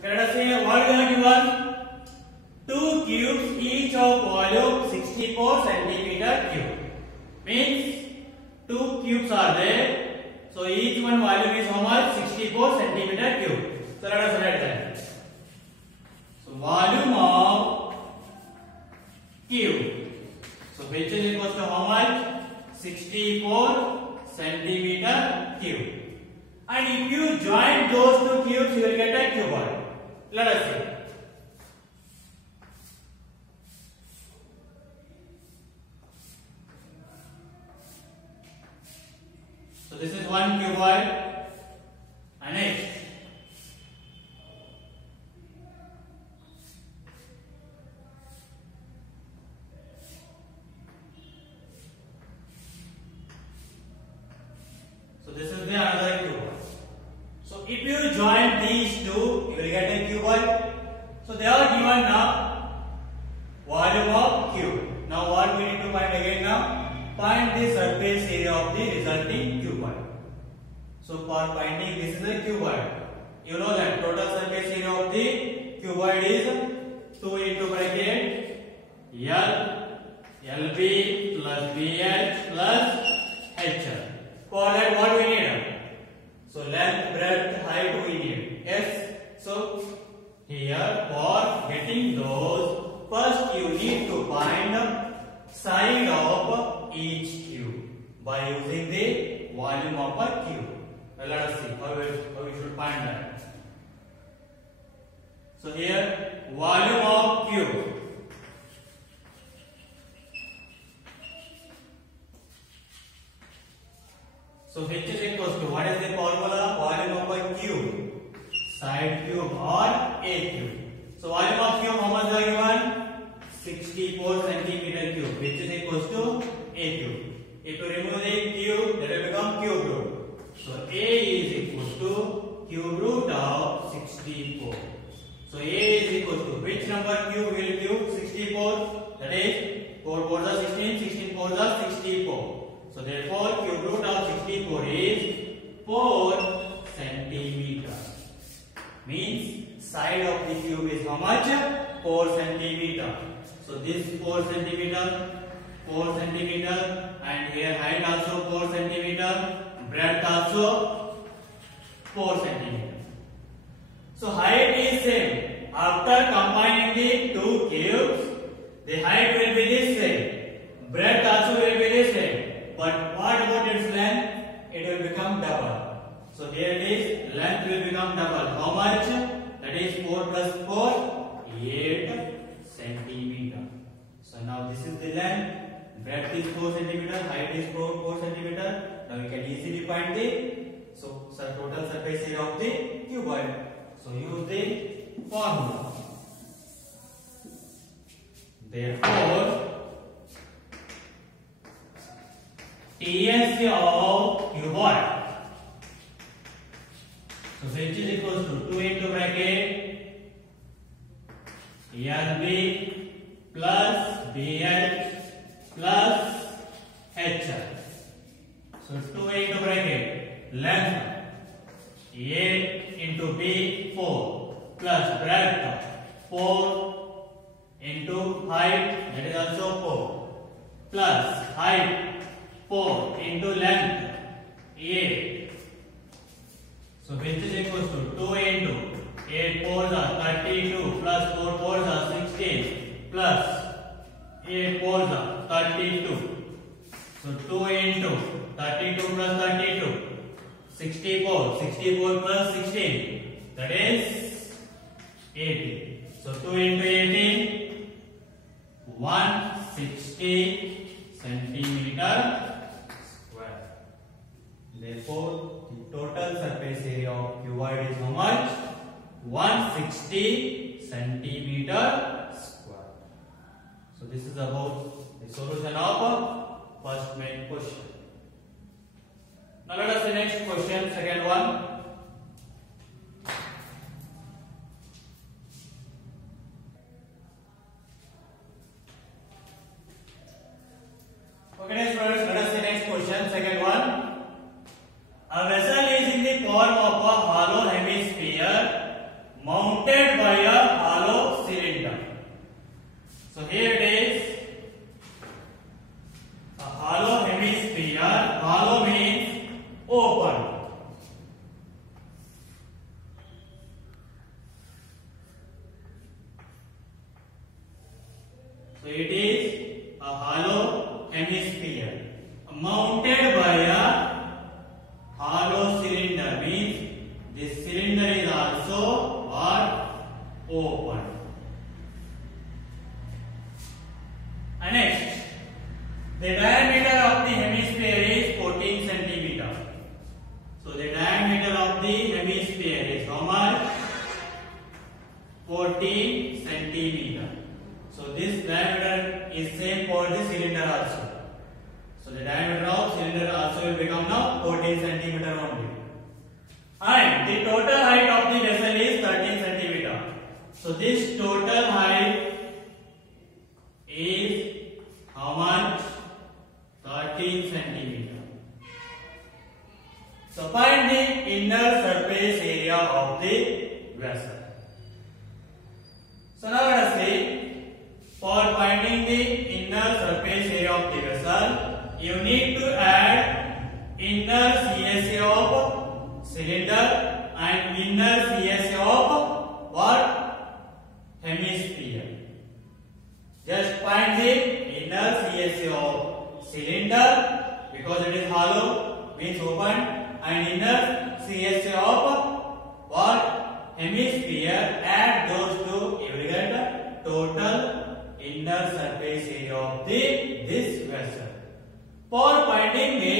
Okay, let us say what we have given. Two cubes each of volume 64 centimeter cube. Means two cubes are there. So each one volume is how much? 64 centimeter cube. So let us write that. So volume of cube. So which is equals to how much? 64 centimeter cube. And if you join those two cubes, you will get a cuboid. Let us see. So this is one cuboid, and next. So this is the another cuboid. So if you join these two, you will get a cuboid. So they are given now volume of cube. Now what we need to find again now? Find the surface area of the resulting cuboid. So for finding this is a cuboid, you know that total surface area of the cuboid is 2 into bracket LB plus BH plus HR. For that what we need? So length, breadth, height we need. Yes. So here for getting those, first you need to find side of each cube by using the volume of a cube. Let us see how we should find that. So here volume of cube. So H is equals to, what is the formula? Volume of a cube, side cube or a cube. So volume of cube, how much are given? 64 centimeter cube, which is equals to a cube. If you remove the cube, that will become cube root. So a is equals to cube root of 64. So a is equals to which number cube will give 64? That is 4 4s are 16, 16 4s are 64. So therefore cube root of 64 is 4 centimeter. Means side of the cube is how much? 4 centimeter. So this 4 centimeter, and here height also 4 centimeter, breadth also 4 centimeter. So height is same. After combining the two cubes, the height will be the same. Breadth also will be the same. But what about its length? It will become double. So here it is, length will become double. How much? That is 4 plus 4, 8 centimeter. So now this is the length. Breadth is 4 centimeter, height is 4 centimeter. Now we can easily find the total surface area of the cuboid. So use the formula. Therefore, TSC of cuboid, so which is equals to 2 into bracket LB plus BH plus HR. So 2 into bracket length 8 into B 4 plus breadth 4 into height, that is also 4 plus height 4 into length 8. So which is equals to 2 into 8 4s are 32 plus 4 4s are 16 plus 8 4s are 32. So 2 into 32 plus 32, 64. 64 plus 16, that is 80. So 2 into 18, 160 centimeter. Therefore, the total surface area of cuboid is how much? 160 centimeter square. So this is about the solution of first main question. Now let us see next question, second one. Okay, next students, let us see next question, second one. A vessel is in the form of a hollow hemisphere mounted 14 centimeter. So this diameter is same for the cylinder also. So the diameter of cylinder also will become now 14 centimeter only. And the total height of the vessel is 13 centimeter. So this total height is how much? 13 centimeter. So find the inner surface area of the vessel. So now let us see, for finding the inner surface area of the vessel, you need to add inner CSA of cylinder and inner CSA of what? Hemisphere. Just find the inner CSA of cylinder because it is hollow, means open, and inner CSA of what? Hemisphere. Add those two, you will get total inner surface area of this vessel. For finding the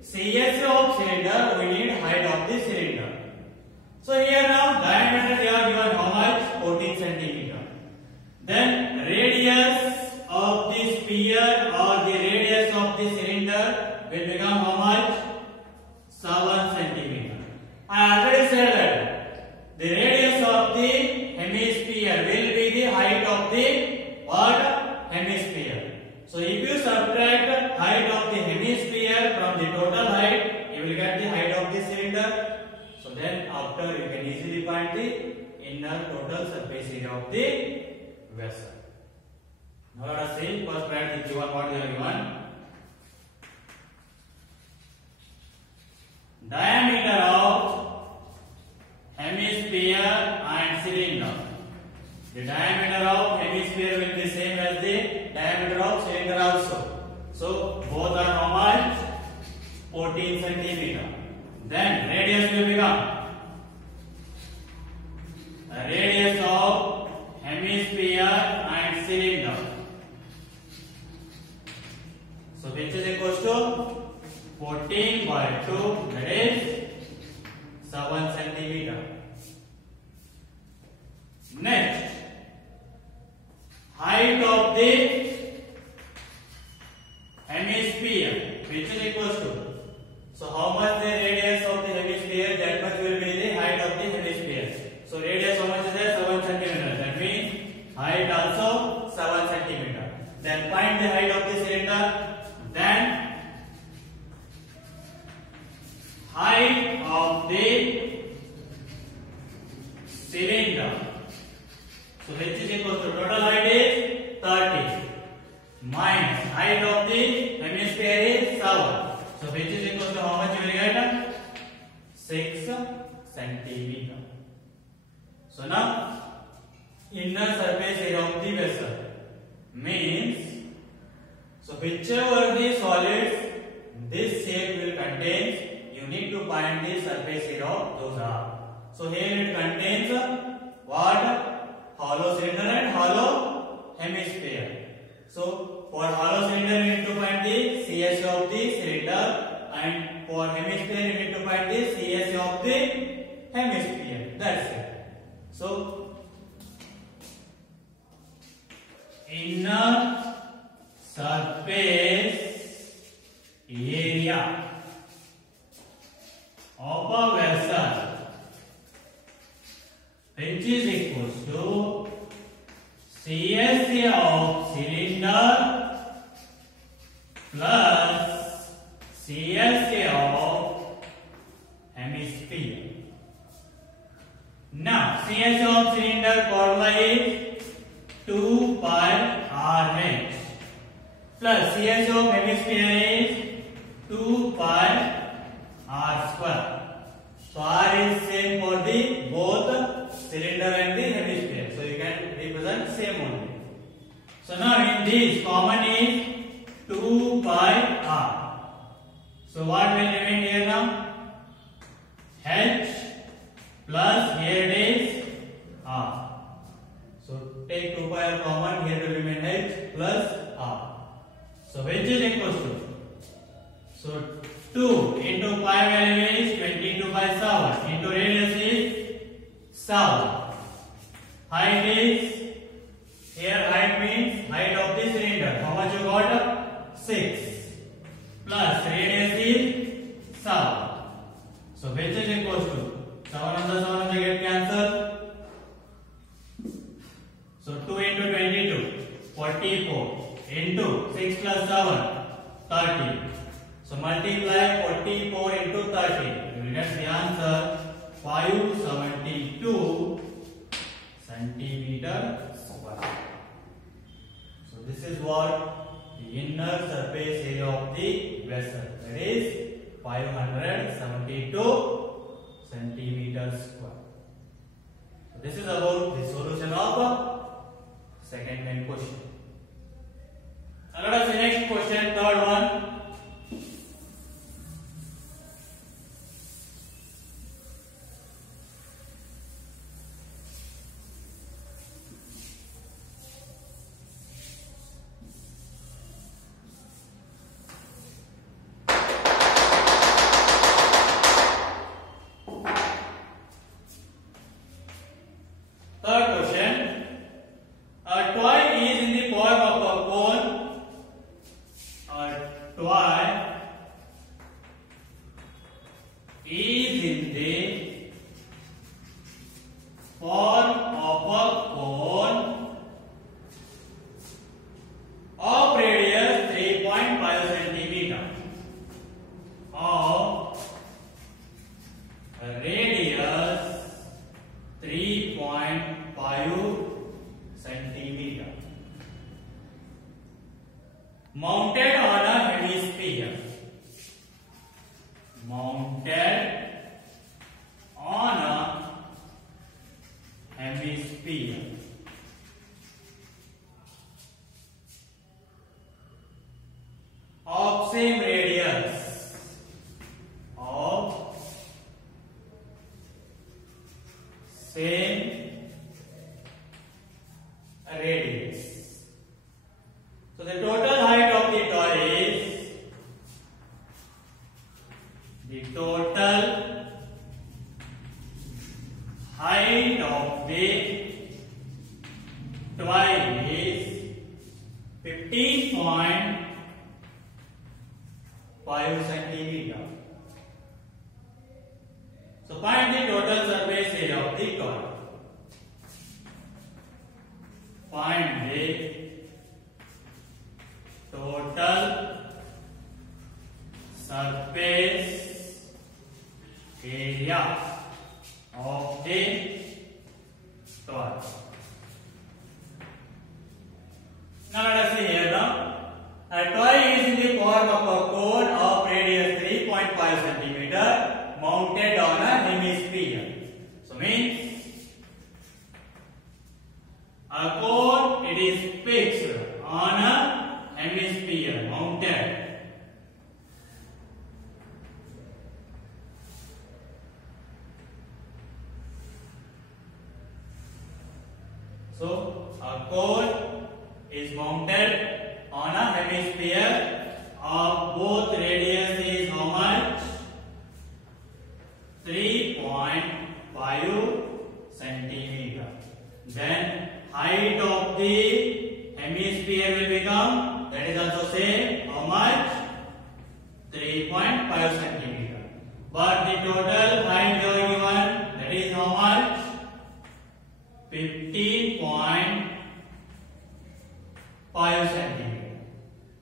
CSA of cylinder, we need height of the cylinder. So here now diameter they are given how much? 14 centimeter. Then radius of the sphere or the radius of the cylinder will become how much? 7 centimeter. I already said that the radius of the hemisphere will be the height of the what? Hemisphere. So if you subtract height of the hemisphere from the total height, you will get the height of the cylinder. So then after you can easily find the inner total surface area of the vessel. Now let us see, first write the given, what is given. Diameter of hemisphere and cylinder. The diameter of hemisphere will be same as the diameter of cylinder also. So both are how much? 14 centimeter. Then radius will become the radius of hemisphere and cylinder. So which is equals to 14 by 2, that is 7 centimeter. Next, height of the hemisphere, which is equals to, so how much the radius of the hemisphere, that much will be the height of the hemisphere. So radius how much is there? 7 centimeter. That means height also 7 centimeter. Then find the height of the cylinder. Then height of the cylinder. So h is equal to total height is 30 minus height of the hemisphere is 7. So which is equal to how much you will get? 6 centimeter. So now inner surface area of the vessel means, so whichever the solids this shape will contain, you need to find the surface area of those are. So here it contains what? Hollow cylinder and hollow hemisphere. So for hollow cylinder you need to find the CSA of the cylinder, and for hemisphere you need to find the CSA of the hemisphere. That's it. So inner surface area of a vessel, which is equals to CSA of cylinder plus CSA of hemisphere. Now CSA of cylinder formula is 2 pi RH plus CSA of hemisphere is 2 pi R square. So R is same for the both cylinder and the hemisphere. So you can represent same only. So now in this common is 2 pi R. So what will remain here now? H plus here it is R. So take 2 pi R common, here will remain H plus R. So which is equals to, so 2 into pi value is 22 by 7 into radius is 7. height is, here height means height of the cylinder. How much you got? 6 plus radius is 7. So which is equals to 7 on the 7 on the get cancel. So 2 into 22, 44 into 6 plus 7, 30. So multiply 44 into 30. You will get the answer 572 centimeter square. So this is what the inner surface area of the vessel, that is 572 centimeters square. So this is about the solution of second main question. Now let us see next question, third one. Third question, a toy is in the form of a cone. A toy is in the form of a cone of radius 3.5 centimeter. Of radius 3.5 centimeter, mounted on a hemisphere. Mounted on a hemisphere. Of same radius. Of same radius. So the total height of the toy is, the total height of the toy is 15.5 centimeter. So find the total surface area of the toy. Find the total surface area of the toy. Now let us see here now. A toy is in the form of a cone of radius 3.5 centimeter mounted on a hemisphere. So means a cone, it is fixed on a hemisphere, mounted. So a cone is mounted on a hemisphere of both radius is how much? 3.5 centimeter. Then height of the hemisphere will become, that is also same, how much? 3.5 centimeter. But the total height they are given, that is how much? 15.5 centimeter.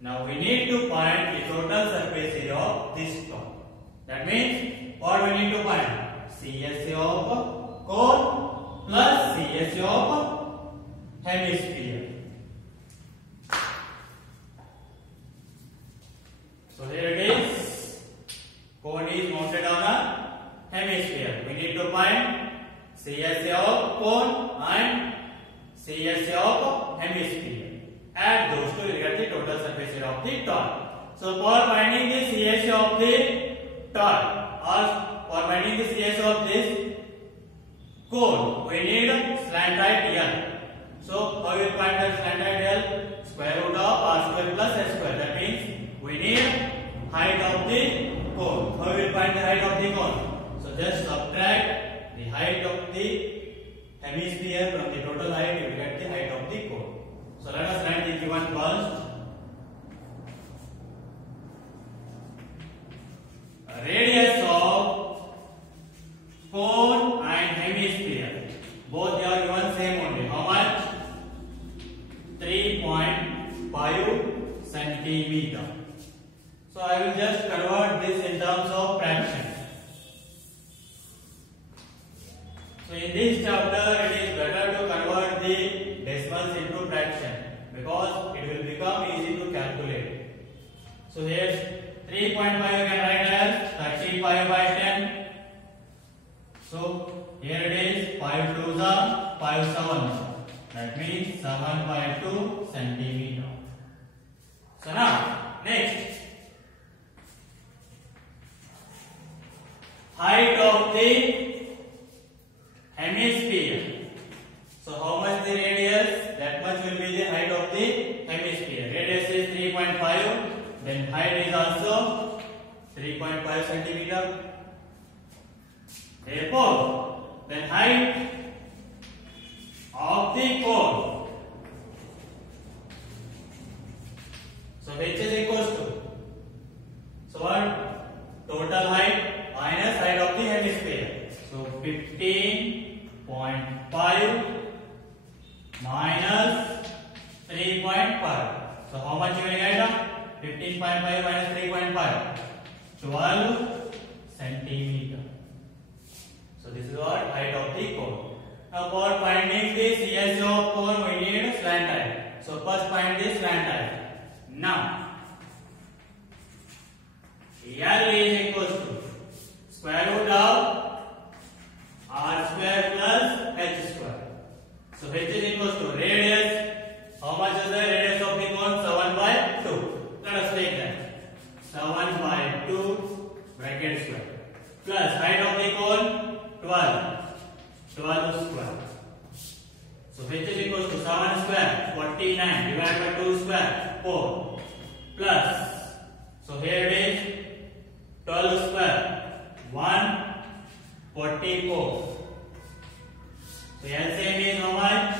Now we need to find the total surface area of this toy. That means what we need to find? CSA of cone plus CSA of hemisphere. So here it is. Cone is mounted on a hemisphere. We need to find CSA of cone and CSA of hemisphere. Add those two, you get the total surface area of the toy. So for finding the CSA of the toy or for finding the CSA of this cone, we need slant height L. So how we will find the slant height L? Square root of r square plus s square. That means we need height of the cone. How we will find the height of the cone? So just subtract the height of the hemisphere from the total height, you will get the height of the cone. So let us write the given first. Radius of cone and hemisphere, both they are given same only. How much? 3.5 centimeter. So I will just convert this in terms of fraction. So in this chapter, it is better to convert the decimals into fraction because it will become easy to calculate. So here 3.5 you can write as 35 by 10. So here it is 5 2s are 5 7. That means 7 by 2 centimeter. So now next, height of the hemisphere. So how much the radius? That much will be the height of the hemisphere. Radius is 3.5. Then height is also 3.5 centimeter. Therefore, then height of the cone. So which is equals to, so what? Total height minus height of the hemisphere. So 15.5 minus 3.5. So how much you will get? 15.5 minus 3.5. 12 centimeter. So this is what height of the cone. Now for finding the CSO of cone, we need slant height. So first find the slant height. Now L is equals to square root of r square plus h square. So h is equals to radius. How much is the radius of the cone? 7 by 2. Let us take that. 7 by 2 bracket square plus height of the cone 12 square. So h is equals to 7 square 49 divided by 2 square 4 plus, so here it is 12 square 144. So LCM is how much?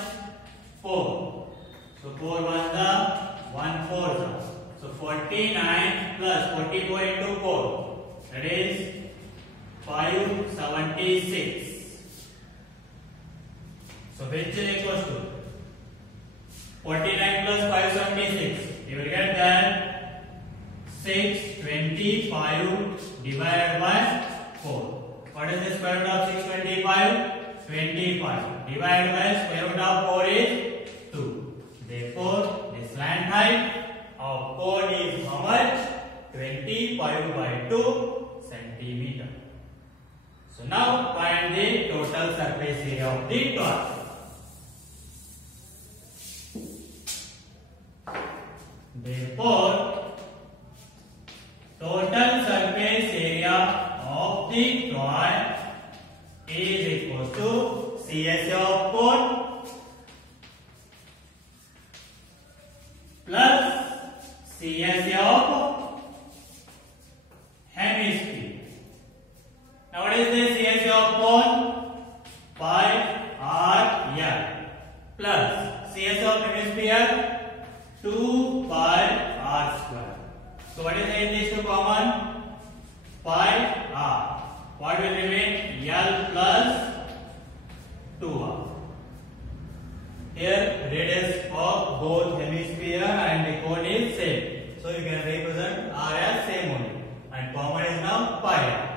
4. So 4 1s are 1 4s are. So 49 plus 44 into 4, that is 576. So which is equals to 49 plus 576. You will get that 625 divided by 4. What is the square root of 625? 25. Divided by square root of 4 is 2. Therefore, the slant height of cone is how much? 25 by 2 centimeter. So now find the total surface area of the toy. Therefore, total surface area of the toy is equal to CSA of cone plus CSA of hemisphere. Now what is the CSA of cone? Pi r L plus CSA of hemisphere 2 pi r square. So what is in these two common? Pi r. What will remain? L plus 2r. Here radius of both hemisphere and the cone is same. So you can represent r as same only. And common is now pi r.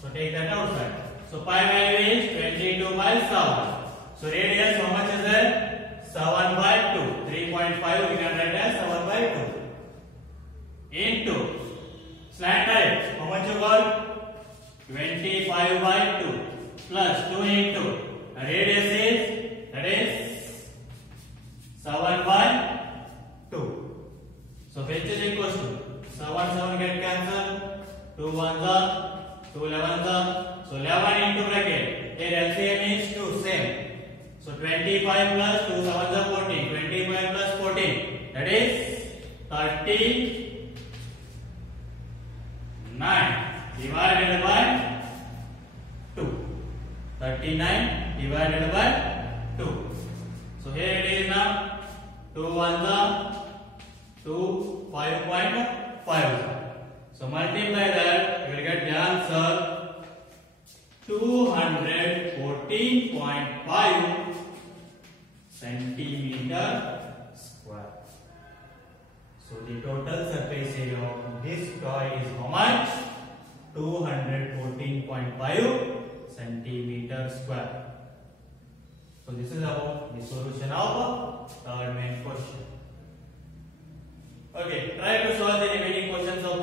So take that outside. So pi value is 22 by 7. So radius how much is there? 7 by 2. 3.5 we can write as 7 by 2. Into slant height. How much you got? 25 by 2 plus 2 into radius is, that is 7 by 2. So which is equals to 7 get cancelled. 2 1s are 2 11s are. So 11 into bracket. Here LCM is 2 same. So 25 plus 2 7s are 14. 25 plus 14, that is 39 divided by 2. 39 divided by here it is now 2 1 2 5.5. So multiply that, you will get the answer 214.5 centimeter square. So the total surface area of this toy is how much? 214.5 centimeter square. So this is about the solution of third main question. Okay, try to solve the remaining questions of